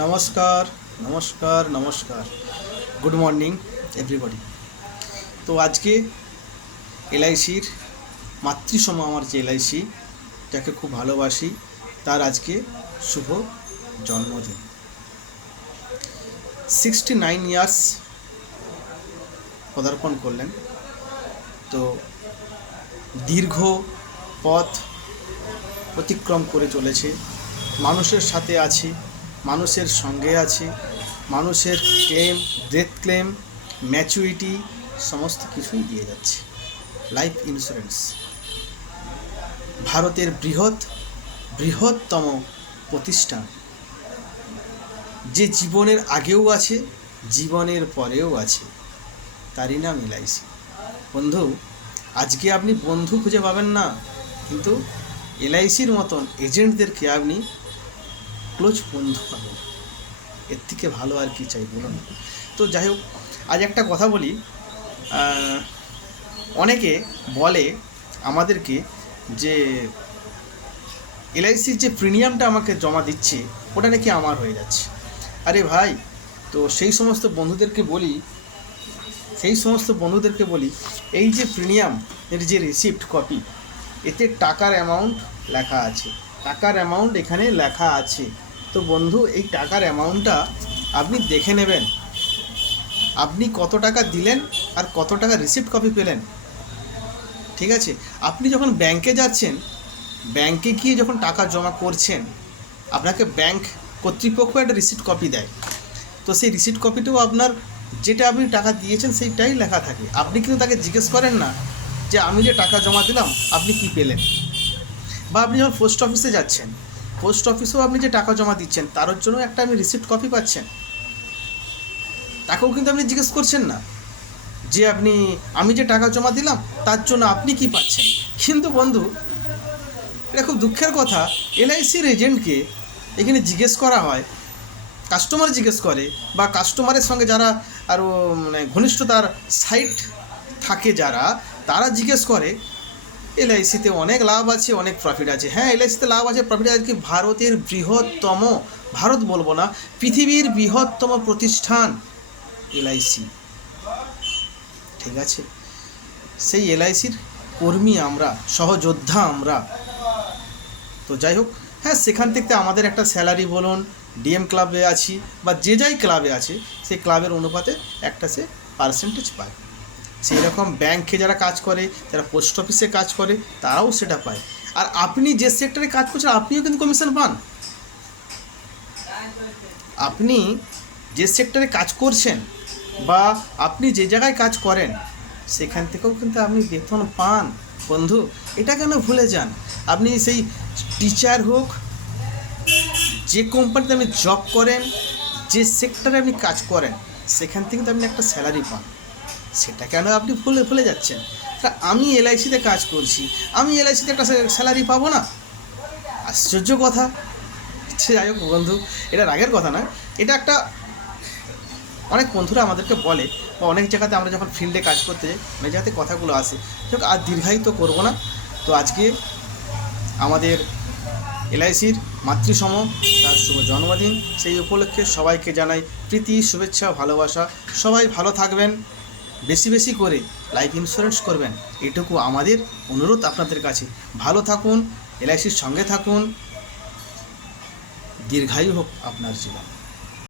নমস্কার, নমস্কার, নমস্কার। Good morning everybody. তো আজকে এলআইসির মাতৃসম আমার যে এলআইসি, যাকে খুব ভালোবাসি, তার আজকে শুভ জন্মদিন। 69 ইয়ার্স পদার্পণ করলেন। তো দীর্ঘ পথ অতিক্রম করে চলেছে, মানুষের সাথে আছে, মানুষের সঙ্গে আছে, মানুষের ক্লেম, ডেথ ক্লেম, ম্যাচুরিটি সমস্ত কিছুই দিয়ে যাচ্ছে। লাইফ ইন্স্যুরেন্স ভারতের বৃহত্তম প্রতিষ্ঠান, যে জীবনের আগেও আছে, জীবনের পরেও আছে, তারই নাম এলআইসি। বন্ধু, আজকে আপনি বন্ধু খুঁজে পাবেন না, কিন্তু এলআইসির মতন এজেন্টদেরকে আপনি ক্লোজ বন্ধু পাবেন। এর থেকে ভালো আর কি চাই বলুন। তো যাই হোক, আজ একটা কথা বলি। অনেকে বলে আমাদেরকে যে এলআইসির যে প্রিমিয়ামটা আমাকে জমা দিচ্ছে, ওটা নাকি আমার হয়ে যাচ্ছে। আরে ভাই, তো সেই সমস্ত বন্ধুদেরকে বলি এই যে প্রিমিয়াম এর যে রিসিপ্ট কপি, এতে টাকার অ্যামাউন্ট লেখা আছে, টাকার অ্যামাউন্ট এখানে লেখা আছে। তো বন্ধু, এই টাকার অ্যামাউন্টটা আপনি দেখে নেবেন, আপনি কত টাকা দিলেন আর কত টাকা রিসিপ্ট কপি পেলেন। ঠিক আছে? আপনি যখন ব্যাংকে যাচ্ছেন, ব্যাংকে গিয়ে যখন টাকা জমা করছেন, আপনাকে ব্যাংক কর্তৃপক্ষ একটা রিসিপ্ট কপি দেয়। তো সেই রিসিপ্ট কপিটাও আপনার, যেটা আপনি টাকা দিয়েছেন সেইটাই লেখা থাকে। আপনি কিন্তু তাকে জিজ্ঞেস করেন না যে আমি যে টাকা জমা দিলাম আপনি কি পেলেন। বা আপনি যখন পোস্ট অফিসে যাচ্ছেন, পোস্ট অফিসেও আপনি যে টাকা জমা দিচ্ছেন তার জন্য একটা আপনি রিসিপ্ট কপি পাচ্ছেন, তাকেও কিন্তু আপনি জিজ্ঞেস করছেন না যে আমি যে টাকা জমা দিলাম তার জন্য আপনি কি পাচ্ছেন। কিন্তু বন্ধু, এটা খুব দুঃখের কথা, এলআইসির এজেন্টকে এখানে জিজ্ঞেস করা হয়, কাস্টমার জিজ্ঞেস করে, বা কাস্টমারের সঙ্গে যারা আরও ঘনিষ্ঠতার সাইট থাকে যারা, তারা জিজ্ঞেস করে এলআইসিতে অনেক লাভ আছে, অনেক প্রফিট আছে। হ্যাঁ, এলআইসিতে লাভ আছে, প্রফিট আছে। কি, ভারতের বৃহত্তম, ভারত বলবো না, পৃথিবীর বৃহত্তম প্রতিষ্ঠান এলআইসি। ঠিক আছে? সেই এলআইসির কর্মী আমরা, সহযোদ্ধা আমরা। তো যাই হোক, হ্যাঁ, সেখান থেকে আমাদের একটা স্যালারি বলুন, ডিএম ক্লাবে আছি বা যে যাই ক্লাবে আছে, সেই ক্লাবের অনুপাতে একটা সে পার্সেন্টেজ পায়। সেই রকম ব্যাংকে যারা কাজ করে, যারা পোস্ট অফিসে কাজ করে, তারাও সেটা পায়। আর আপনি যে সেক্টরে কাজ করছেন, আপনিও কিন্তু কমিশন পান। আপনি যে সেক্টরে কাজ করছেন বা আপনি যে জায়গায় কাজ করেন, সেখান থেকেও কিন্তু আপনি বেতন পান। বন্ধু, এটা কেন ভুলে যান? আপনি সেই টিচার হোক, যে কোম্পানিতে আপনি জব করেন, যে সেক্টরে আপনি কাজ করেন, সেখান থেকে কিন্তু আপনি একটা স্যালারি পান। সেটা কেন আপনি ভুলে যাচ্ছেন? তা আমি এলআইসিতে কাজ করছি, আমি এলআইসিতে একটা স্যালারি পাবো না? আশ্চর্য কথা। যাই হোক বন্ধু, এটা রাগের কথা না, এটা একটা, অনেক বন্ধুরা আমাদেরকে বলে, বা অনেক জায়গাতে আমরা যখন ফিল্ডে কাজ করতে যাই, অনেক জায়গাতে কথাগুলো আসে। যাই আর দীর্ঘায়িত করবো না। তো আজকে আমাদের এলআইসির মাতৃসম, তার শুভ জন্মদিন। সেই উপলক্ষে সবাইকে জানাই প্রীতি, শুভেচ্ছা, ভালোবাসা। সবাই ভালো থাকবেন, বেশি বেশি করে লাইফ ইন্স্যুরেন্স করবেন, এটুকু আমাদের অনুরোধ আপনাদের কাছে। ভালো থাকুন, এলআইসির সঙ্গে থাকুন, দীর্ঘায়ু হোক আপনার জীবন।